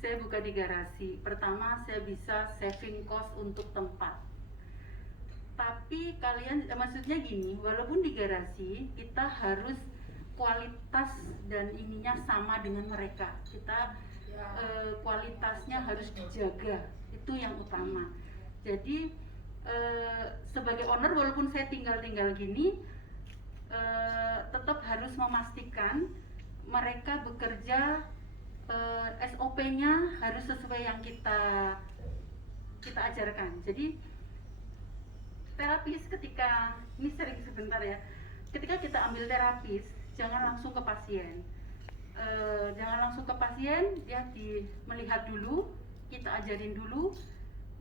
Saya buka di garasi. Pertama, saya bisa saving cost untuk tempat. Tapi kalian, maksudnya gini, walaupun di garasi, kita harus kualitas dan ininya sama dengan mereka. Kita kualitasnya harus dijaga. Itu yang utama. Jadi sebagai owner, walaupun saya tinggal-tinggal gini, tetap harus memastikan mereka bekerja, SOP-nya harus sesuai yang kita ajarkan. Jadi terapis ketika ini sering sebentar ya, ketika kita ambil terapis jangan langsung ke pasien. Jangan langsung ke pasien, dia melihat dulu, kita ajarin dulu,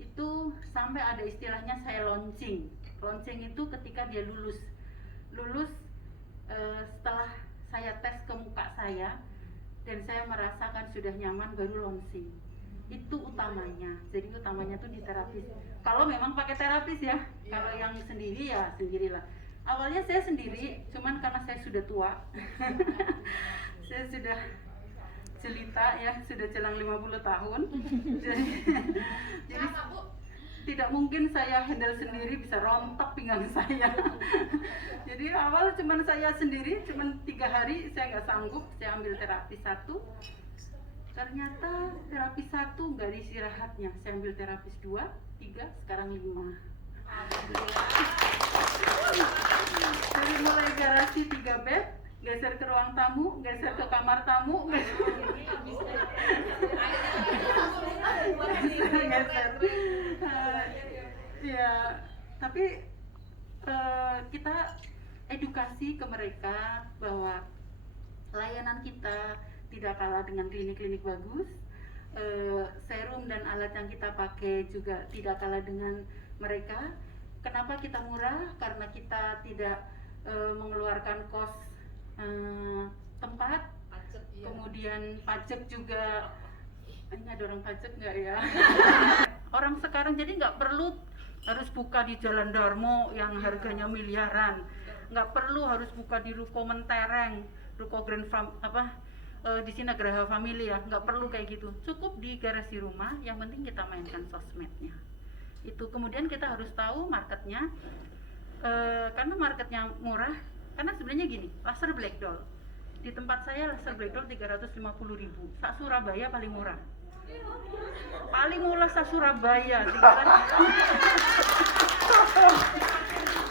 itu sampai ada istilahnya saya launching. Launching itu ketika dia lulus setelah saya tes ke muka saya dan saya merasakan sudah nyaman, baru launching. Itu utamanya. Jadi utamanya tuh di terapis. Kalau memang pakai terapis ya. Kalau yang sendiri ya sendirilah. Awalnya saya sendiri, cuman karena saya sudah tua. Saya sudah jelita ya, sudah jelang 50 tahun. Jadi tidak mungkin saya handle sendiri, bisa rontok pinggang saya. Jadi awal cuman saya sendiri, cuman 3 hari saya nggak sanggup, saya ambil terapi 1. Ternyata terapi 1 nggak ada istirahatnya, saya ambil terapis 2, 3, sekarang 5. Dari mulai garasi 3 bed, geser ke ruang tamu, geser ke kamar tamu, geser. Ya, tapi kita edukasi ke mereka bahwa layanan kita tidak kalah dengan klinik-klinik bagus. Serum dan alat yang kita pakai juga tidak kalah dengan mereka. Kenapa kita murah? Karena kita tidak mengeluarkan kos tempat, kemudian pajak juga. Ini ada orang pajak nggak ya? Orang sekarang jadi nggak perlu harus buka di Jalan Darmo yang harganya miliaran, nggak perlu harus buka di Ruko Mentereng, Ruko Grand di sini Graha Family ya, nggak perlu kayak gitu, cukup di garasi rumah, yang penting kita mainkan sosmednya. Itu kemudian kita harus tahu marketnya, karena marketnya murah, karena sebenarnya gini, laser black doll di tempat saya, laser black doll 350.000, sak Surabaya paling murah. Paling murah sa Surabaya.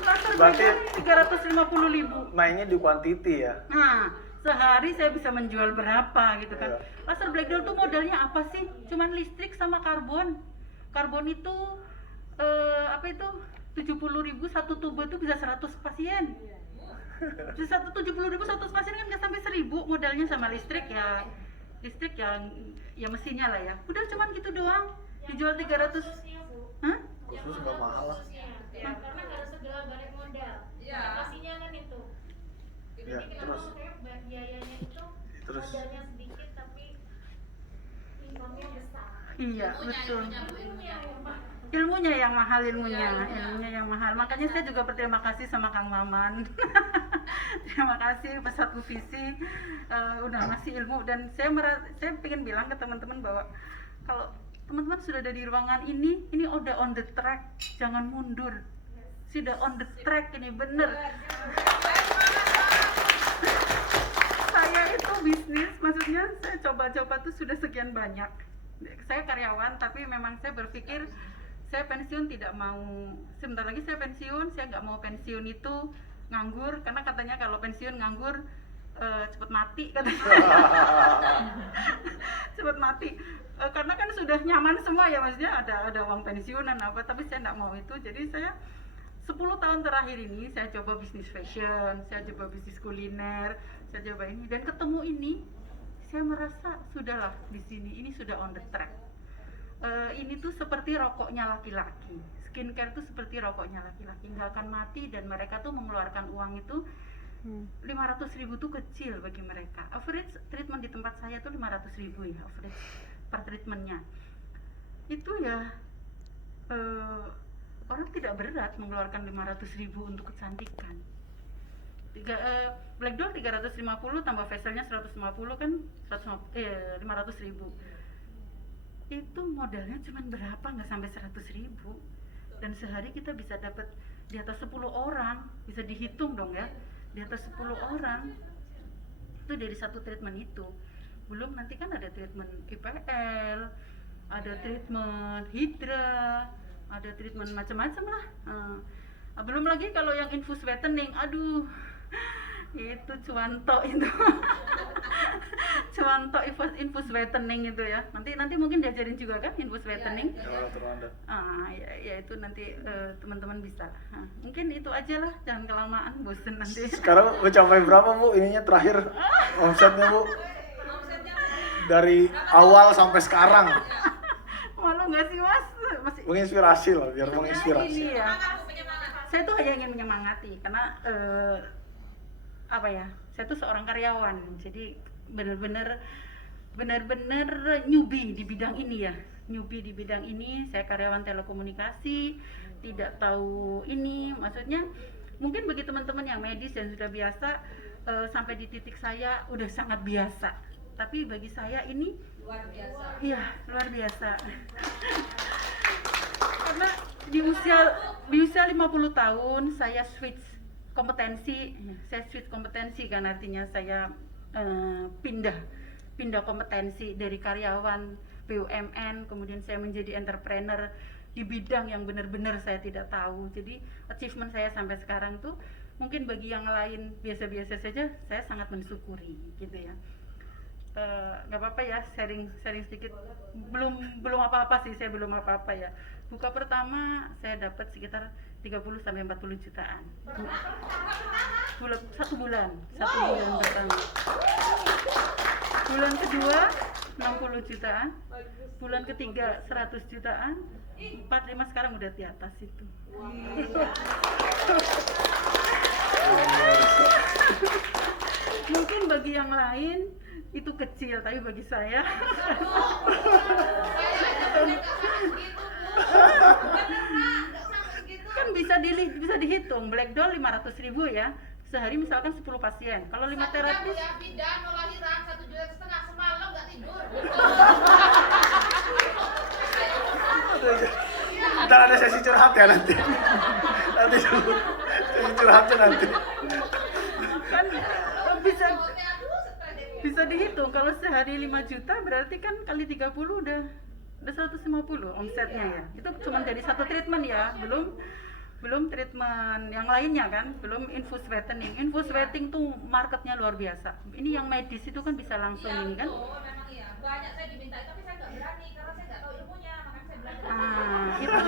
Laser Berarti 350.000. mainnya di quantity ya. Nah, sehari saya bisa menjual berapa gitu kan. Iya. Laser black doll tuh modalnya apa sih? Cuman listrik sama karbon. Karbon itu apa itu? 70.000 satu tubuh itu bisa 100 pasien. Bisa 70.000 100 pasien kan nggak sampai 1.000 modalnya, sama listrik ya. Listrik yang ya mesinnya lah ya. Udah cuman gitu doang. Dijual 300. Hah? Khusus nggak mahal lah. Ya, karena harus segala balik modal. Pastinya kan itu. Jadi Ya, kita terus. mau kayak biayanya itu Terus. modalnya sedikit tapi income-nya besar. Iya, betul. Ilmunya yang mahal. Ilmunya yang mahal, ilmunya yang mahal. Makanya saya juga berterima kasih sama Kang Maman. Terima kasih Pesatu Visi udah ngasih ilmu, dan saya pengen bilang ke teman-teman bahwa kalau teman-teman sudah ada di ruangan ini udah on the track, jangan mundur. Sudah on the track ini, bener. Saya itu bisnis, maksudnya saya coba-coba tuh sudah sekian banyak. Saya karyawan, tapi memang saya berpikir saya pensiun tidak mau, sebentar lagi saya pensiun, saya nggak mau pensiun itu nganggur, karena katanya kalau pensiun nganggur cepet mati katanya. Cepet mati, karena kan sudah nyaman semua ya, maksudnya ada uang pensiunan apa, tapi saya nggak mau itu. Jadi saya 10 tahun terakhir ini saya coba bisnis fashion, saya coba bisnis kuliner, saya coba ini, dan ketemu ini, saya merasa sudahlah di sini, ini sudah on the track. Ini tuh seperti rokoknya laki-laki, skincare tuh seperti rokoknya laki-laki, nggak akan mati, dan mereka tuh mengeluarkan uang itu 500.000 tuh kecil bagi mereka. Average treatment di tempat saya tuh 500.000 ya, average per treatmentnya. Itu ya orang tidak berat mengeluarkan 500.000 untuk kecantikan. Black Door 350 tambah vesselnya 150 kan 500.000. Itu modalnya cuma berapa, nggak sampai 100.000, dan sehari kita bisa dapat di atas 10 orang, bisa dihitung dong ya, di atas 10 orang itu dari satu treatment itu. Belum nanti kan ada treatment IPL, ada treatment hidra, ada treatment macam-macam lah. Belum lagi kalau yang infus whitening, aduh itu cuanto itu cuanto infus whitening itu ya, nanti mungkin diajarin juga kan infus whitening. Ya itu nanti teman-teman bisa. Mungkin itu aja lah, jangan kelamaan, bosen nanti. Sekarang mencapai berapa Bu ininya terakhir omsetnya Bu? Dari awal sampai sekarang. Malu nggak sih Mas? Masih Menginspirasi lah, biar menginspirasi. ini ya. Saya tuh hanya ingin menyemangati karena apa ya? Saya tuh seorang karyawan, jadi benar-benar newbie di bidang ini ya. Newbie di bidang ini, saya karyawan telekomunikasi, tidak tahu ini, maksudnya mungkin bagi teman-teman yang medis dan sudah biasa sampai di titik saya udah sangat biasa. Tapi bagi saya ini luar biasa. Iya, luar biasa. Karena di usia 50 tahun saya switch kompetensi kan, artinya saya pindah kompetensi dari karyawan BUMN, kemudian saya menjadi entrepreneur di bidang yang benar-benar saya tidak tahu. Jadi achievement saya sampai sekarang tuh mungkin bagi yang lain biasa-biasa saja, saya sangat mensyukuri gitu ya. Nggak apa-apa ya, sharing sedikit. Belum apa-apa sih, saya belum apa-apa ya. Buka pertama saya dapat sekitar 30 sampai 40 jutaan. Satu bulan pertama. Bulan kedua 60 jutaan. Bulan ketiga 100 jutaan. 4-5 sekarang udah di atas itu. Mungkin bagi yang lain itu kecil, tapi bagi saya kan bisa dihitung. Black Doll 500.000 ya, sehari misalkan 10 pasien. Kalau 5 terapis ya, bidan mau lahiran 1,5 juta semalam nggak tidur. Ntar ada sesi curhat ya nanti. Sesi curhatnya nanti. Kan bisa dihitung. Kalau sehari 5 juta berarti kan kali 30 udah 150 omsetnya ya. Itu cuma dari satu treatment ya, belum treatment yang lainnya kan, belum infus whitening. Infus whitening tuh marketnya luar biasa. Ini yang medis itu kan bisa langsung ini kan. Memang iya. Banyak saya dimintai tapi saya nggak berani karena saya nggak tahu ilmunya, makanya saya belajar. Itu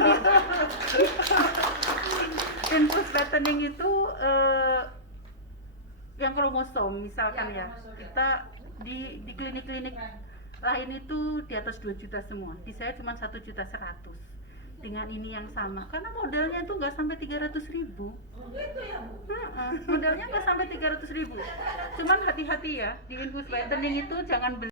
infus whitening itu yang kromosom misalkan ya, kita di klinik-klinik lain itu di atas 2 juta semua, di saya cuma 1,1 juta dengan ini yang sama, karena modalnya itu nggak sampai 300.000. Modalnya nggak sampai 300.000, cuman hati-hati ya, di infus whitening itu jangan beli